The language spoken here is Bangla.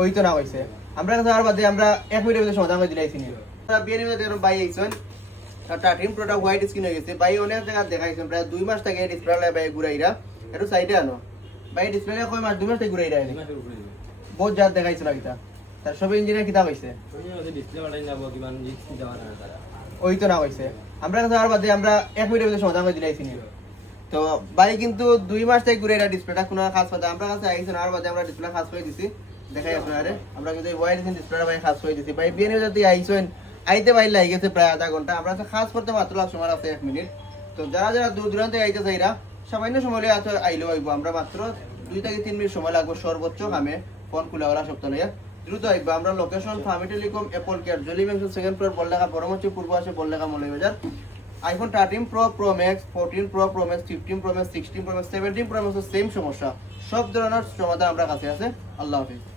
ওই তো না হয়েছে আমরা যাওয়ার বাদে আমরা 1 মিনিটের মধ্যে সমাধান করে দিলাইছি বিয়ে নিয়ে বাই আইছেন টাটিম প্রোডাক্ট হোয়াইট স্কিন হয়ে গেছে ভাই অনেক জায়গা দেখাইছেন প্রায় 2 মাস থেকে ডিসপ্লে ভাই ঘুরাইরা একটু সাইডে আনো ভাই ডিসপ্লে কয় মাস 2 মাস থেকে ঘুরাইরা বহুত জাত দেখাইছিল এটা তার সব ইঞ্জিনিয়ার কিতা হইছে ওই তো না হইছে আমরা যাওয়ার বাদে আমরা 1 মিনিটের মধ্যে সমাধান করে দিলাইছি তো ভাই কিন্তু 2 মাস থেকে ঘুরাইরা ডিসপ্লেটা কোনো খাস পাতা আমরা কাছে আইছেন আর বাদে আমরা ডিসপ্লে খাস করে দিছি দেখাই আপনারে আমরা কিন্তু হোয়াইট স্কিন ডিসপ্লেটা ভাই খাস করে দিছি ভাই বিয়ে নিয়ে যদি আইছেন আইতে ভাই লাগে গেছে প্রায় আধা ঘন্টা আমরা খাস করতে মাত্র সময় আছে 1 মিনিট তো যারা যারা দূর দূরান্তে আইতে চাইরা সামান্য সময় আছে আইলেও আইব আমরা মাত্র 2 থেকে 3 মিনিট সময় লাগবে সর্বোচ্চ আমি ফোন খোলাওয়ালা সপ্তাহ লইয়া দ্রুত আইব আমরা লোকেশন ফার্মি telecom Apple care jolly mansion second floor Barlekha পরমচ্চ পূর্ব আসে Barlekha Moulvibazar iPhone 13 pro pro max 14 pro pro max 15 pro max 16 pro max 17 pro max same সমস্যা সব ধরনের সমাধান আমরা কাছে আছে আল্লাহ হাফেজ।